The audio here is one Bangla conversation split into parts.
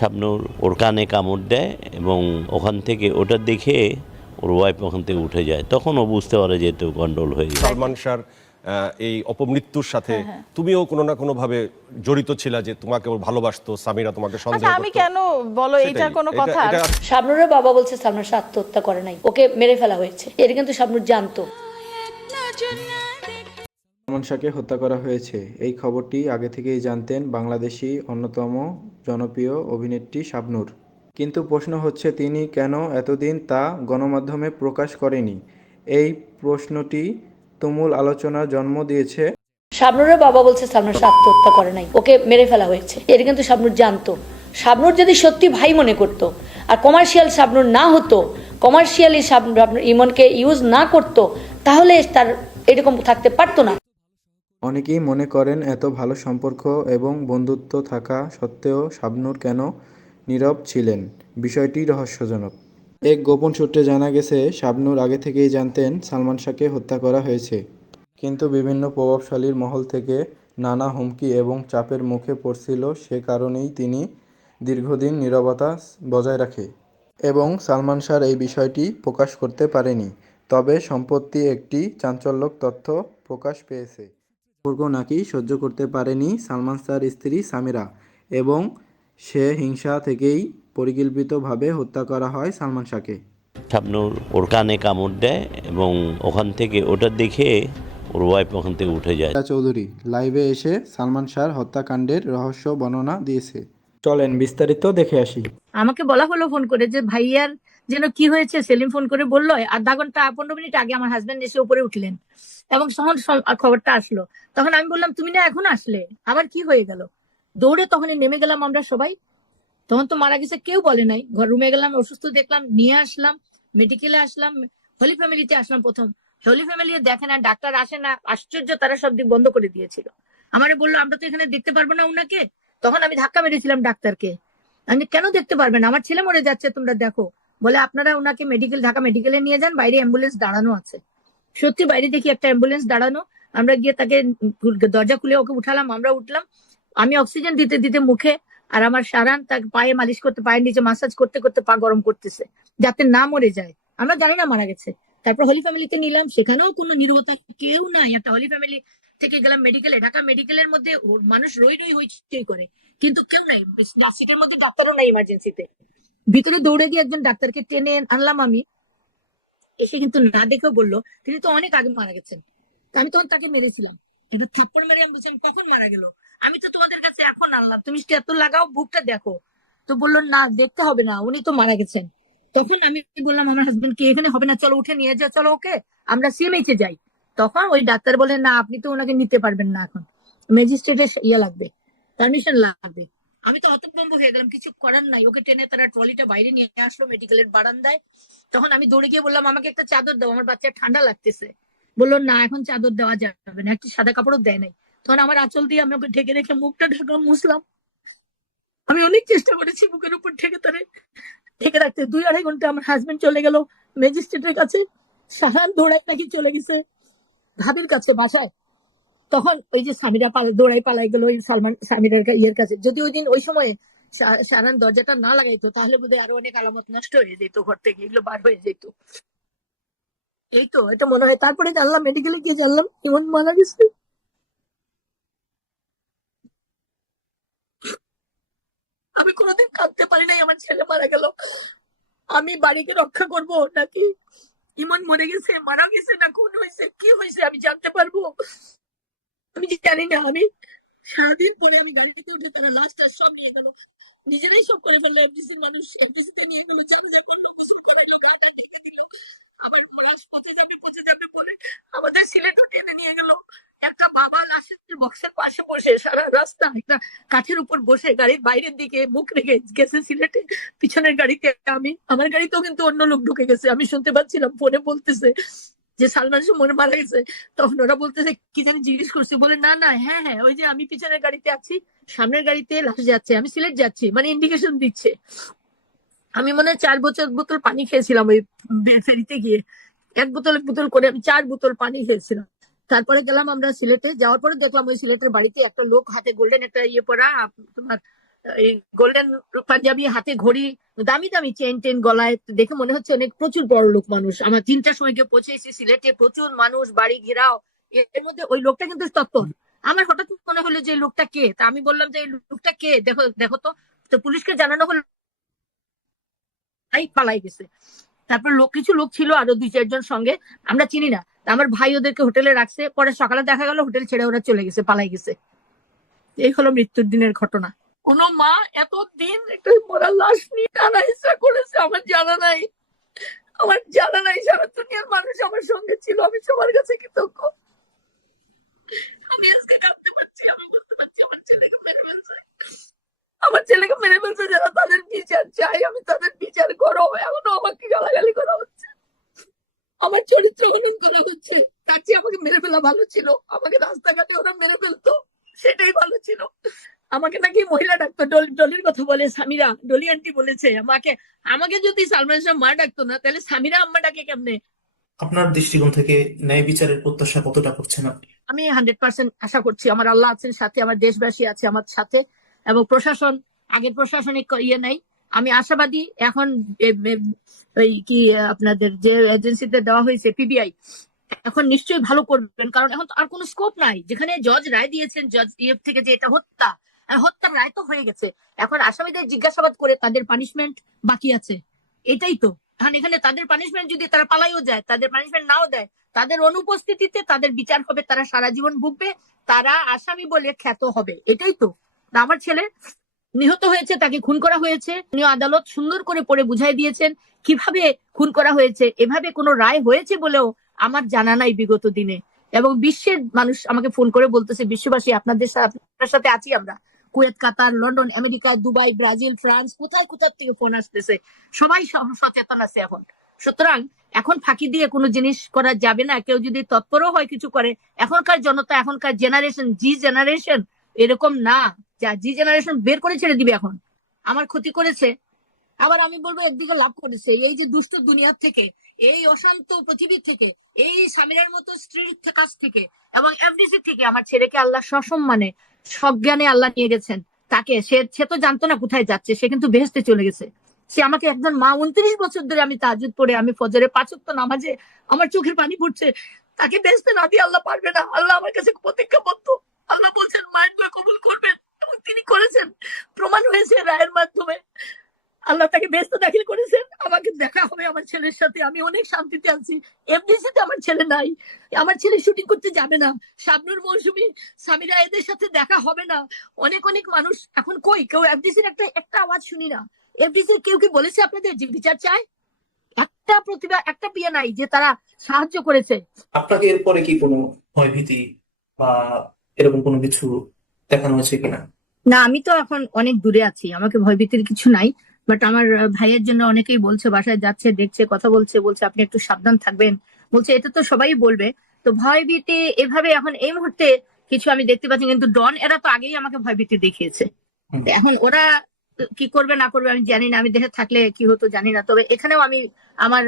শাবনূর ওর কানে কামড় দেয় এবং ওখান থেকে ওটা দেখে ওর ওয়াইফ ওখান থেকে উঠে যায়, তখন ও বুঝতে পারে যে একটু গন্ডগোল হয়ে গেছে। সালমান শাহর এই অপমৃত্যুর সাথে তুমিও কোনো না কোনো ভাবে জড়িত ছিলা, যে তোমাকে ও ভালোবাসতো, সামিরা তোমাকে সন্দেহ আচ্ছা, করতো। আমি কেন বলো এটা কোনো কথা? শাবনূরের বাবা বলছে সালমান শাহ আত্মহত্যা করে নাই, ওকে মেরে ফেলা হয়েছে। এটা কিন্তু শাবনূর জানতো। সালমান শাহকে হত্যা করা হয়েছে এই খবরটি আগে থেকেই জানতেন বাংলাদেশি অন্যতম জনপ্রিয় অভিনেত্রী শাবনূর। কিন্তু প্রশ্ন হচ্ছে তিনি কেন এতদিন তা গণমাধ্যমে প্রকাশ করেনি। এই প্রশ্নটি তুমুল আলোচনার জন্ম দিয়েছে। শাবনূরের বাবা বলছে সালমান শাহ আত্মহত্যা করে নাই, ওকে মেরে ফেলা হয়েছে। এটা কিন্তু শাবনূর জানতো। শাবনূর যদি সত্যি ভাই মনে করতো আর কমার্শিয়াল শাবনূর না হতো, কমার্শিয়ালি শাবনূর ইমনকে ইউজ না করতো, তাহলে তার এরকম থাকতে পারতো না। অনেকেই মনে করেন এত ভালো সম্পর্ক এবং বন্ধুত্ব থাকা সত্ত্বেও শাবনূর কেন নীরব ছিলেন, বিষয়টি রহস্যজনক। এক গোপন সূত্রে জানা গেছে শাবনূর আগে থেকেই জানতেন সালমান শাহকে হত্যা করা হয়েছে, কিন্তু বিভিন্ন প্রভাবশালীর মহল থেকে নানা হুমকি এবং চাপের মুখে পড়ছিল। সে কারণেই তিনি দীর্ঘদিন নীরবতা বজায় রাখে এবং সালমান শাহর এই বিষয়টি প্রকাশ করতে পারেনি। তবে সম্প্রতি একটি চাঞ্চল্যক তথ্য প্রকাশ পেয়েছে। সম্পর্ক নাকি সহ্য করতে পারেনি সালমান শাহর স্ত্রী সামিরা এবং সে হিংসা থেকেই পরিকল্পিতভাবে হত্যা করা হয় সালমান শাহকে। শাবনূর ওর কানে কামড় দেয় এবং ওখান থেকে ওটা দেখে ওর ওয়াইফ ওখান থেকে উঠে যায়। চৌধুরী লাইভে এসে সালমান শাহর হত্যাকাণ্ডের রহস্য বর্ণনা দিয়েছে। চলেন বিস্তারিত দেখে আসি। আমাকে বলা হলো ফোন করে যে ভাইয়ার যেন কি হয়েছে, সেলিম ফোন করে বললো। আধা ঘন্টা 15 মিনিট আগে আমার হাজবেন্ড এসে উপরে উঠলেন এবং তখন খবরটা আসলো। তখন আমি বললাম তুমি না এখন আসলে, আবার কি হয়ে গেল? দৌড়ে তখনই নেমে গেলাম আমরা সবাই। তখন তো মারা গেছে কেউ বলে নাই। ঘর রুমে গেলাম, অসুস্থ দেখলাম, নিয়ে আসলাম, মেডিকেলে আসলাম, হলি ফ্যামিলিতে আসলাম। প্রথম হলি ফ্যামিলি দেখে না, ডাক্তার আসে না, আশ্চর্য, তারা সব দিক বন্ধ করে দিয়েছিল। আমারে বললো আমরা তো এখানে দেখতে পারবো না উনাকে। তখন আমি ধাক্কা মেরেছিলাম ডাক্তারকে, আমি কেন দেখতে পারবেন, আমার ছেলে মরে যাচ্ছে, তোমরা দেখো। বলে আপনারা ওনাকে ঢাকা মেডিকেলে নিয়ে যান, বাইরে অ্যাম্বুলেন্স দাঁড়ানো আছে। সত্যি বাইরে দেখি একটা অ্যাম্বুলেন্স দাঁড়ানো। আমরা গিয়ে তাকে দরজা খুলে ওকে উঠালাম, আমরা উঠলাম। আমি অক্সিজেন দিতে দিতে মুখে, আর আমার সারান তার পায়ে মালিশ করতে, পায়ের নিচে মাসাজ করতে করতে পা গরম করতেছে যাতে না মরে যায়। আমরা জানি না মারা গেছে। তারপর হলি ফ্যামিলিতে নিলাম, সেখানেও কোনো নীরবতা, কেউ নাই। একটা হলি ফ্যামিলি থেকে গেলাম মেডিকেলে, ঢাকা মেডিকেলের মধ্যে মানুষ রই রই হইচই করে, কিন্তু কেউ নাই। সিটের মধ্যে ডাক্তারও নাই ইমার্জেন্সিতে। ভিতরে দৌড়ে গিয়ে একজন ডাক্তারকে টেনে আনলাম আমি। এসে কিন্তু না দেখেও বললো তিনি তো অনেক আগে মারা গেছেন। আমি তখন তাকে মেরেছিলাম একটা থাপ্পড় মেরে। আমি বলছিলাম কখন মারা গেল, আমি তো তোমাদের কাছে এখন আনলাম, তুমি এত লাগাও, বুকটা দেখো। তো বললো না দেখতে হবে না, উনি তো মারা গেছেন। তখন আমি বললাম আমার হাজবেন্ড কে, এখানে হবে না, চলো উঠে নিয়ে যা, চলো ওকে আমরা সিএমএইচে যাই। তখন ওই ডাক্তার বলে না আপনি তো ওনাকে নিতে পারবেন না, এখন ম্যাজিস্ট্রেটের ইয়ে লাগবে, পারমিশন লাগবে। আমি তো হতভম্ব হয়ে গেলাম, কিছু করার নাই। ওকে টেনে তারা ট্রলিটা বাইরে নিয়ে আসলো মেডিকেলের বারান্দায়। তখন আমি দৌড়ে গিয়ে বললাম আমাকে একটা চাদর দাও, আমার বাচ্চা ঠান্ডা লাগতেছে। বললো না এখন চাদর দেওয়া যাবে না, একটি সাদা কাপড়ও দেয় নাই। তখন আমার আঁচল দিয়ে আমি ওকে ঢেকে রেখে মুখটা ঢাকা মুছলাম। আমি অনেক চেষ্টা করেছি বুকের উপর ঢেকে তারে ঢেকে রাখতে। 2-2.5 ঘন্টা আমার হাজবেন্ড চলে গেল ম্যাজিস্ট্রেটের কাছে, সাহান দৌড়াই নাকি চলে গেছে ভাবির কাছে বাসায়। তখন ওই যে স্বামীরা দৌড়াই পালাই গেল ওই স্বামীর ইয়ের কাছে। যদি ওই দিন ওই সময়ে সারান দরজাটা না লাগাইতো তাহলে বোধহয় আরো অনেক আলামত নষ্ট হয়ে যেত, ঘর থেকে এগুলো বার হয়ে যেত। এই তো এটা মনে হয়। তারপরে জানলাম, মেডিকেলে গিয়ে জানলাম ইমন মারা গেছে। আমি কোনোদিন কাঁদতে পারি নাই আমার ছেলে মারা গেল। আমি বাড়িকে রক্ষা করব নাকি ইমন মরে গেছে, মারা গেছে, না খুন হয়েছে, কি হয়েছে আমি জানতে পারবো? আমি জানি না। আমি সারাদিন পরে আমি গাড়িতে উঠে তারা লাশটা সব নিয়ে গেল, নিজেরাই সব করে ফেললো। এফডিসির মানুষ এফডিসিতে নিয়ে গেল, জানাজা করলো, গোসল করাইলো, গাটা ঢেকে দিল। আবার লাশ পচে যাবে বলে আমাদের সিলেটও টেনে নিয়ে গেল। একটা বাবা লাশের বক্সের পাশে বসে সারা রাস্তা একটা কাঠের উপর বসে গাড়ির বাইরের দিকে মুখ রেখে গেছে সিলেটে, পিছনের গাড়িতে। আমি আমার গাড়িতেও কিন্তু অন্য লোক ঢুকে গেছে, আমি শুনতে পাচ্ছিলাম, ফোনে বলতেছে যে সালমান সুমন মারা গেছে। তখন ওরা বলতেছে কি জানি জিজ্ঞেস করছে, বলে না না হ্যাঁ হ্যাঁ ওই যে আমি পিছনের গাড়িতে আছি, সামনের গাড়িতে লাশ যাচ্ছে, আমি সিলেট যাচ্ছি, মানে ইন্ডিকেশন দিচ্ছে। আমি মনে হয় 4 বোতল পানি খেয়েছিলাম ওই ফেরিতে গিয়ে। এক বোতল করে আমি 4 বোতল পানি খেয়েছিলাম। তারপরে গেলাম আমরা সিলেটে। যাওয়ার পরে দেখলাম ওই সিলেটের বাড়িতে একটা লোক হাতে গোল্ডেন একটা ইয়ে পরা, তোমার এই গোল্ডেন পাঞ্জাবি, হাতে ঘড়ি, দামি দামি চেন টেন গলায়, দেখে মনে হচ্ছে অনেক প্রচুর বড় লোক মানুষ। আমার 3টার সময় গিয়ে পৌঁছেছি সিলেটে, প্রচুর মানুষ, বাড়ি ঘেরাও। এর মধ্যে ওই লোকটা কিন্তু তৎপর। আমার হঠাৎ মনে হলো যে এই লোকটা কে, তা আমি বললাম যে এই লোকটা কে, দেখো দেখো তো। তো পুলিশকে জানানো হলো, পালাই গেছে। তারপর কিছু লোক ছিল আরো 2-4 জন সঙ্গে, আমরা চিনি না। তা আমার ভাই ওদেরকে হোটেলে রাখছে, পরে সকালে দেখা গেল হোটেল ছেড়ে ওরা চলে গেছে, পালাই গেছে। এই হলো মৃত্যুর দিনের ঘটনা। কোন মা এতদিন একটা মরা লাশ নিয়ে টানা ইচ্ছা করেছে আমার জানা নাই, আমার জানা নাই। সারা দুনিয়ার মানুষ আমার সঙ্গে ছিল, আমি সবার কাছে কৃতজ্ঞ। আমি আজকে কাঁদতে পারছি, আমি বুঝতে পারছি আমার ছেলেকে মেরে ফেলছে, আমার ছেলেকে মেরে ফেলছে যারা, তাদের বিচার চাই, আমি তাদের বিচার করো। এখনো আমাকে গালাগালি করা হচ্ছে, আমার চরিত্র হনন করা হচ্ছে। তার চেয়ে আমাকে মেরে ফেলা ভালো ছিল, আমাকে রাস্তাঘাটে ওরা মেরে ফেলতো, সেটাই ভালো ছিল। আমাকে নাকি মহিলা ডাক্তার ডলির কথা বলে, সামিরা, ডলি আন্টি বলেছে আমাকে। আমাকে যদি সালমান শাহ মা ডাকতো না, তাহলে সামিরা আম্মা ডাকে কেমনে? আপনার দৃষ্টিকোণ থেকে ন্যায় বিচারের প্রত্যাশা কতটা করছেন আপনি? আমি 100% আশা করছি, আমার আল্লাহ আছেন সাথে, আমার দেশবাসী আছে আমার সাথে, এবং প্রশাসন, আগের প্রশাসনিক ইয়ে নাই। আমি আশাবাদী। এখন ওই কি আপনাদের যে এজেন্সিতে দেওয়া হয়েছে পিবিআই, এখন নিশ্চয়ই ভালো করবেন, কারণ এখন তো আর কোনো স্কোপ নাই। যেখানে জজ রায় দিয়েছেন, জজ ইএফ থেকে, যে এটা হত্যা, আর হত্যার রায় তো হয়ে গেছে, এখন আসামিদের জিজ্ঞাসাবাদ করে তাদের পানিশমেন্ট বাকি আছে। এটাই তো এখন এখানে তাদের পানিশমেন্ট, যদি তারা পালাইও যায়, তাদের পানিশমেন্ট নাও দেয়, তাদের অনুপস্থিতিতে তাদের বিচার হবে, তারা সারা জীবন ভুগবে, তারা আসামি বলে খ্যাত হবে। এটাই তো। আমার ছেলে নিহত হয়েছে, তাকে খুন করা হয়েছে, আদালত সুন্দর করে পড়ে বুঝাই দিয়েছেন কিভাবে খুন করা হয়েছে। এভাবে কোনো রায় হয়েছে বলেও আমার জানা নাই বিগত দিনে। এবং বিশ্বের মানুষ আমাকে ফোন করে বলতেছে, বিশ্ববাসী আপনাদের সাথে আছি আমরা, Kuwait, Qatar, London, America, Dubai, Brazil, France, কোথায় কোথায় থেকে ফোন আসতেছে, সবাই সচেতন আছে এখন। সুতরাং এখন ফাঁকি দিয়ে কোনো জিনিস করা যাবে না। কেউ যদি তৎপরও হয় কিছু করে, এখনকার জনতা, এখনকার জেনারেশন, জি জেনারেশন এরকম না, যা জি জেনারেশন বের করে ছেড়ে দিবে। এখন আমার ক্ষতি করেছে, আবার আমি বলবো একদিকে লাভ করেছে। এই যে দুষ্ট দুনিয়ার থেকে, এই অশান্ত পৃথিবীর থেকে, এই সামিরার মতো স্ত্রীর কাছ থেকে, এবং এফডিসি থেকে আমার ছেলেকে আল্লাহ সসম্মানে, সজ্ঞানে আল্লাহ নিয়ে গেছেন। তাকে সে তো জানতো না কোথায় যাচ্ছে, সে কিন্তু বেহেশতে চলে গেছে। সে আমাকে একজন মা, 29 বছর ধরে আমি তাহাজ্জুদ পড়ে, আমি ফজরে 5 ওয়াক্ত নামাজে আমার চোখের পানি পড়ছে, তাকে বেহেশতে না দিয়ে আল্লাহ পারবে না। আল্লাহ আমার কাছে প্রতিজ্ঞাবদ্ধ। আল্লাহ বলছেন মায়ের দোয়া কবুল করবেন, এবং তিনি করেছেন, প্রমাণ হয়েছে রায়ের মাধ্যমে। আল্লাহ তাকে বেহেশতে দাখিল করেছেন। আমাকে দেখা হবে আমার ছেলের সাথে, আমি অনেক শান্তিতে আছি। এফডিসিতে আমার ছেলে নাই, আমার ছেলে শুটিং করতে যাবে না, শাবনূর, মৌসুমী, সামিরা এদের সাথে দেখা হবে না। অনেক অনেক মানুষ এখন কই, কেউ এফডিসির একটা আওয়াজ শুনি না। এফডিসির কেউ কি বলেছে আপনাদের যে বিচার চায়? একটা প্রতিভা, একটা পিয়া নাই যে তারা সাহায্য করেছে। আপনাকে এরপরে কি কোনো ভয়ভীতি বা এরকম কোনো কিছু দেখানো হয়েছে কিনা? না, আমি তো এখন অনেক দূরে আছি, আমাকে ভয়ভীতির কিছু নাই। বাট আমার ভাইয়ের জন্য অনেকেই বলছে, বাসায় যাচ্ছে, দেখছে, কথা বলছে, বলছে আপনি একটু সাবধান থাকবেন, বলছে এটা তো সবাই বলবে। তো ভয়ভীতি এভাবে এখন এই মুহূর্তে কিছু আমি দেখতে পাচ্ছি, কিন্তু ডন এরা তো আগেই আমাকে ভয়ভীতি দেখিয়েছে। এখন ওরা কি করবে না করবে আমি জানি না, আমি দেশে থাকলে কি হতো জানি না। তবে এখানেও আমি আমার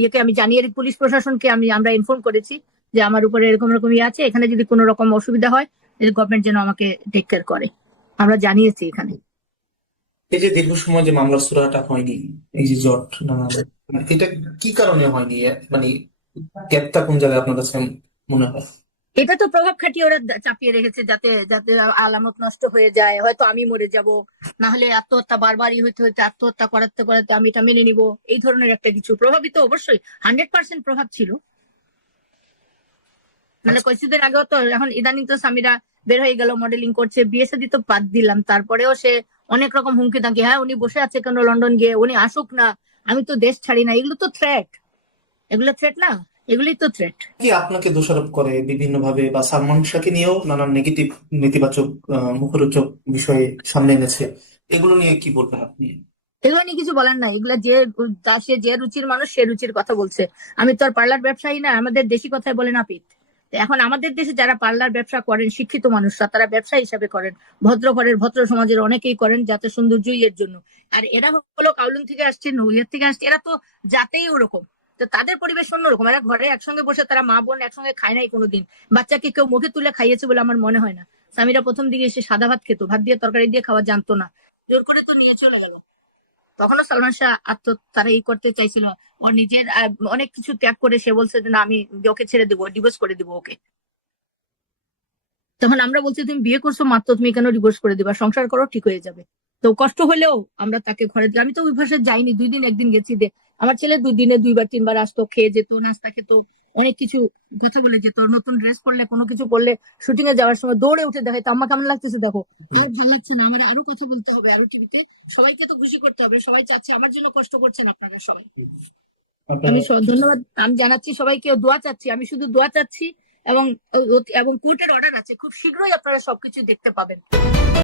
ইয়েকে আমি জানিয়ে, পুলিশ প্রশাসনকে আমরা ইনফর্ম করেছি যে আমার উপরে এরকম এরকম ইয়ে আছে, এখানে যদি কোনো রকম অসুবিধা হয় গভর্নমেন্ট যেন আমাকে টেক কেয়ার করে, আমরা জানিয়েছি এখানে। এই যে দীর্ঘ সময় যে মামলার সুরাহা হয়নি, এই যে জট এটা কি কারণে হয়নি? মানে গ্যাপটা কোন জায়গায় আপনার কাছে মনে হয়? এটা তো প্রভাব খাটিয়ে ওরা চাপিয়ে রেখেছে, যাতে যাতে আলামত নষ্ট হয়ে যায়, হয়তো আমি মরে যাব, না হলে আত্মহত্যা বারবারই হইতে হইতে আত্মহত্যা করাতে করাতে আমি এটা মেনে নিব, এই ধরনের একটা কিছু প্রভাবিত অবশ্যই 100% প্রভাব ছিল। মানে কয়েকদিন আগেও তো, এখন ইদানিং তো সামিরা বের হয়ে গেল, মডেলিং করছে, বিয়ে শাদী তো বাদ দিলাম, তারপরেও সে অনেক রকম হুমকি দাঁকি, হ্যাঁ উনি বসে আছে কেন লন্ডন গিয়ে, উনি আসুক না, আমি তো দেশ ছাড়ি না। এগুলো তো থ্রেট, এগুলো থ্রেট না, এগুলোই তো থ্রেট। কি আপনাকে দোষারোপ করে বিভিন্ন ভাবে, বা সালমান শাহকে নিয়েও নানান নেগেটিভ, নেতিবাচক, মুখরোচক বিষয়ে সামনে এনেছে, এগুলো নিয়ে কি বলবেন আপনি? এগুলো নিয়ে কিছু বলার নাই, এগুলা সে যে রুচির মানুষ সে রুচির কথা বলছে। আমি তো আর পার্লার ব্যবসায়ী না, আমাদের দেশি কথায় বলে না পিত। এখন আমাদের দেশে যারা পার্লার ব্যবসা করেন, শিক্ষিত মানুষরা, তারা ব্যবসা হিসাবে করেন, ভদ্র ঘরের ভদ্র সমাজের অনেকেই করেন, যাতে সৌন্দর্যই এর জন্য। আর এরা হলো কাউলুন থেকে আসছে, নৌলিয়ার থেকে আসছে, এরা তো যাতেই ওরকম, তো তাদের পরিবেশ অন্যরকম। এরা ঘরে একসঙ্গে বসে, তারা মা বোন একসঙ্গে খায় নাই কোনোদিন, বাচ্চাকে কেউ মুখে তুলে খাইয়েছে বলে আমার মনে হয় না। সামিরা প্রথম দিকে এসে সাদা ভাত খেত, ভাত দিয়ে তরকারি দিয়ে খাওয়া জানতো না, জোর করে তো নিয়ে চলে গেল। তখনও সালমান শাহ তারা এই করতে চাইছিল, ওর নিজের অনেক কিছু ত্যাগ করে সে বলছে যে না আমি ওকে ছেড়ে দেবো, ডিভোর্স করে দিব ওকে। তখন আমরা বলছি তুমি বিয়ে করছো মাত্র, তুমি কেন ডিভোর্স করে দিবা, সংসার করো ঠিক হয়ে যাবে। তো কষ্ট হলেও আমরা তাকে ঘরে দিই। আমি তো ওই ভাষায় যাইনি, 2 দিন 1 দিন গেছি। আমার ছেলে 2 দিনে 2বার 3বার আসতো, খেয়ে যেত, নাস্তা খেত, অনেক কিছু কথা বলে যেত। নতুন ড্রেস পরলে, কোনো কিছু পরলে, শুটিং এ যাওয়ার সময় দৌড়ে উঠে দেখাইতো আম্মা কেমন লাগতেছে দেখো, আমার ভালো লাগছে না, আমার আরো কথা বলতে হবে, আরো টিভিতে সবাইকে তো খুশি করতে হবে, সবাই চাচ্ছে, আমার জন্য কষ্ট করছেন আপনারা সবাই। আমি ধন্যবাদ আমি জানাচ্ছি সবাইকে, দোয়া চাচ্ছি, আমি শুধু দোয়া চাচ্ছি। এবং কোর্টের অর্ডার আছে, খুব শীঘ্রই আপনারা সবকিছু দেখতে পাবেন।